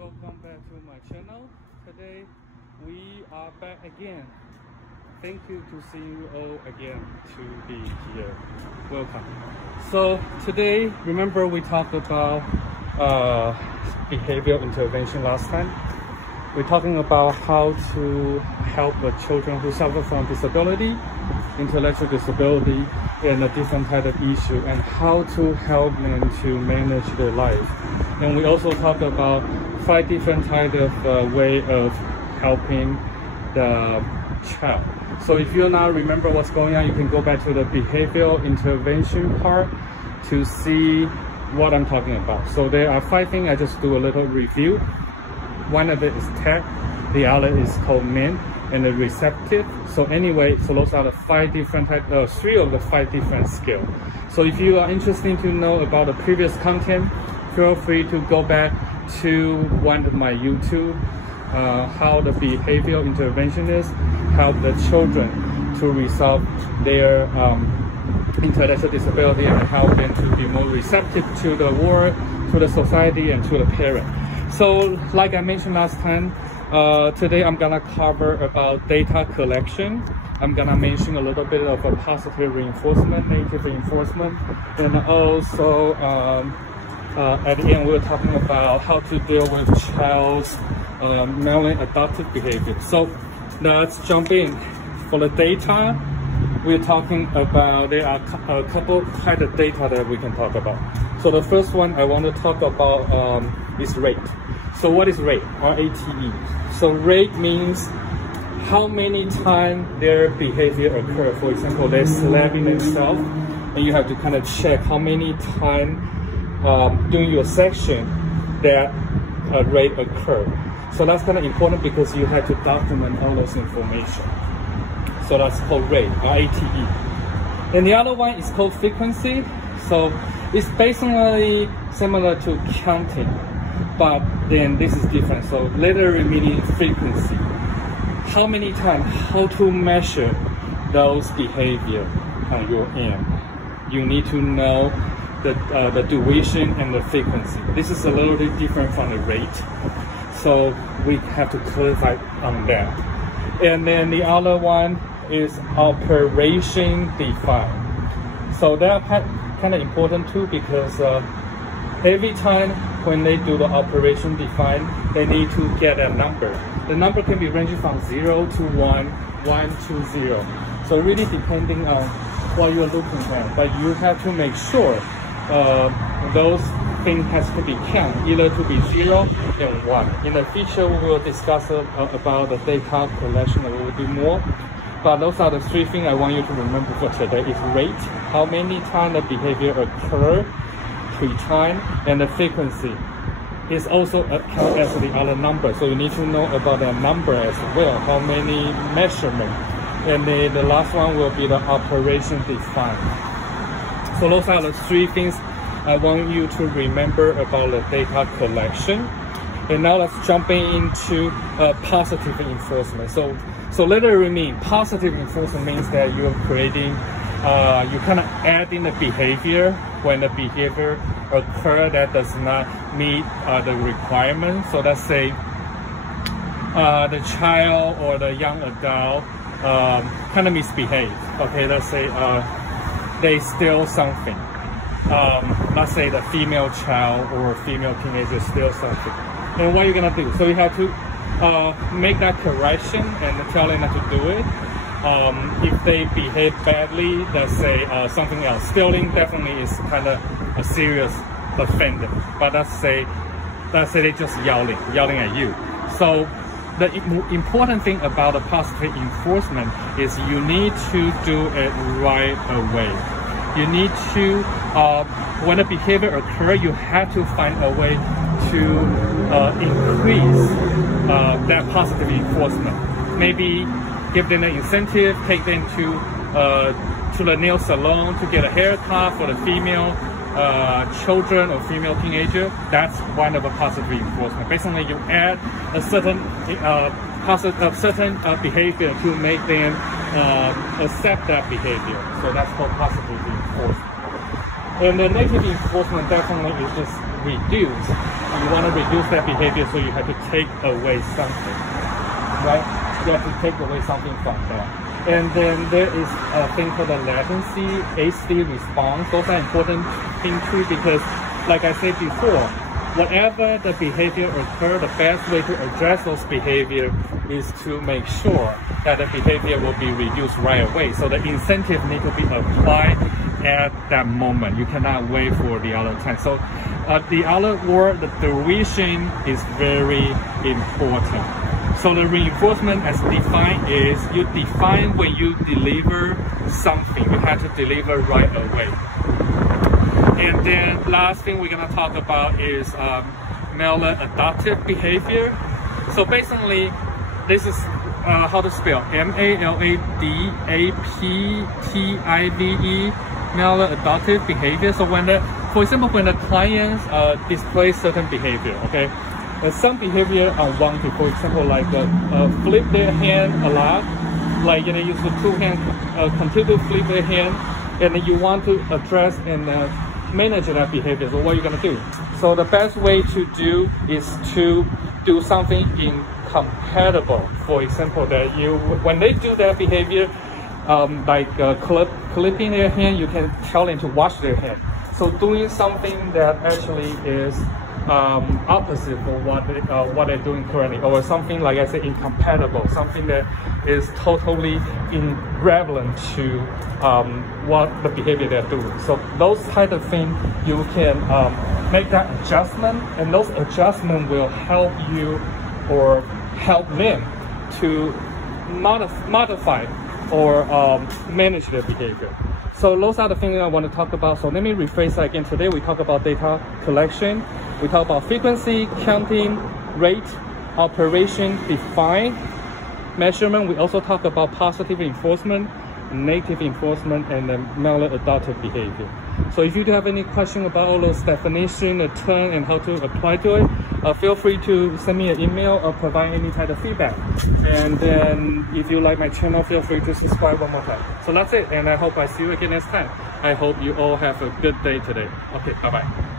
welcome back to my channel. Today we are back again. Thank you to see you all again to be here. Welcome. So today, remember we talked about behavioral intervention last time. We're talking about how to help the children who suffer from disability, intellectual disability, and a different type of issue, and how to help them to manage their life. And we also talked about 5 different types of way of helping the child. So if you now remember what's going on, you can go back to the behavioral intervention part to see what I'm talking about. So there are 5 things. I just do a little review. One of it is tech, the other is called MEN, and the receptive. So anyway, so those are the 5 different types, 3 of the 5 different skills. So if you are interested to know about the previous content, feel free to go back to one of my YouTube, how the behavioral interventionists help the children to resolve their intellectual disability and help them to be more receptive to the world, to the society, and to the parent. So like I mentioned last time, today I'm gonna cover about data collection. I'm gonna mention a little bit of a positive reinforcement, negative reinforcement, and also at the end we're talking about how to deal with child's maladaptive behavior. So let's jump in. For the data, we're talking about, there are a couple types of data that we can talk about. So the first one I want to talk about is rate. So what is rate? R-A-T-E. So rate means how many times their behavior occurs. For example, they're slapping themselves, and you have to kind of check how many times during your section that rate occurred. So that's kind of important because you have to document all those information. So that's called rate, R-A-T-E. And the other one is called frequency. So it's basically similar to counting, but then this is different. So literally meaning frequency. How many times, how to measure those behavior on your end. You need to know the duration and the frequency. This is a little bit different from the rate. So we have to clarify on that. And then the other one is operation defined. So that kind of important too, because every time when they do the operation defined, they need to get a number. The number can be ranging from 0 to 1, 1 to 0. So really depending on what you're looking at, but you have to make sure those things has to be counted, either to be 0 and 1. In the future, we will discuss about the data collection a little bit more. But those are the 3 things I want you to remember for today. Is rate, how many times the behavior occur, 3 times, and the frequency is also counted as the other number. So you need to know about the number as well, how many measurements. And the last one will be the operation defined. So those are the 3 things I want you to remember about the data collection. And now let's jump into positive reinforcement. So literally mean positive reinforcement means that you're creating, you kind of add in the behavior when the behavior occur that does not meet the requirement. So let's say the child or the young adult kind of misbehave. Okay, let's say they steal something. Let's say the female child or female teenager steals something. And what are you gonna do? So you have to make that correction and tell them not to do it. If they behave badly, let's say something else. Stealing definitely is kind of a serious offender. But let's say they just yelling at you. So the important thing about the positive reinforcement is you need to do it right away. You need to, when a behavior occurs, you have to find a way to increase that positive reinforcement. Maybe give them an incentive, take them to the nail salon to get a haircut for the female children or female teenager. That's one of the positive reinforcement. Basically, you add a certain behavior to make them accept that behavior. So that's called positive reinforcement. And the negative reinforcement definitely is just reduce. You want to reduce that behavior, so you have to take away something, right? You have to take away something from that. And then there is a thing called the latency, hasty response. Those are important things too, because like I said before, whatever the behavior occur, the best way to address those behavior is to make sure that the behavior will be reduced right away. So the incentive need to be applied at that moment. You cannot wait for the other time. So the other word, the duration is very important. So the reinforcement as defined is you define when you deliver something. You have to deliver right away. And then last thing we're going to talk about is maladaptive behavior. So basically, this is how to spell M-A-L-A-D-A-P-T-I-V-E, maladaptive behavior. So when for example, when the clients display certain behavior, okay, some behavior are wanted. For example, like flip their hand a lot, like use the two hands, continue to flip their hand, and then you want to address and manage that behavior. So what are you going to do? So the best way to do is to do something incompatible. For example, that when they do that behavior, clipping their hand, you can tell them to wash their hand. So doing something that actually is opposite for what they're doing currently, or something like I said incompatible, something that is totally irrelevant to what the behavior they're doing. So those type of things you can make that adjustment, and those adjustments will help you or help them to modify or manage their behavior. So those are the things I want to talk about. So let me rephrase that again. Today we talk about data collection. We talk about frequency, counting, rate, operation, define, measurement. We also talk about positive reinforcement, negative reinforcement, and then maladaptive behavior. So if you do have any question about all those definitions, the term, and how to apply to it, feel free to send me an email or provide any type of feedback. And then if you like my channel, feel free to subscribe one more time. So that's it, and I hope I see you again next time. I hope you all have a good day today. Okay, bye-bye.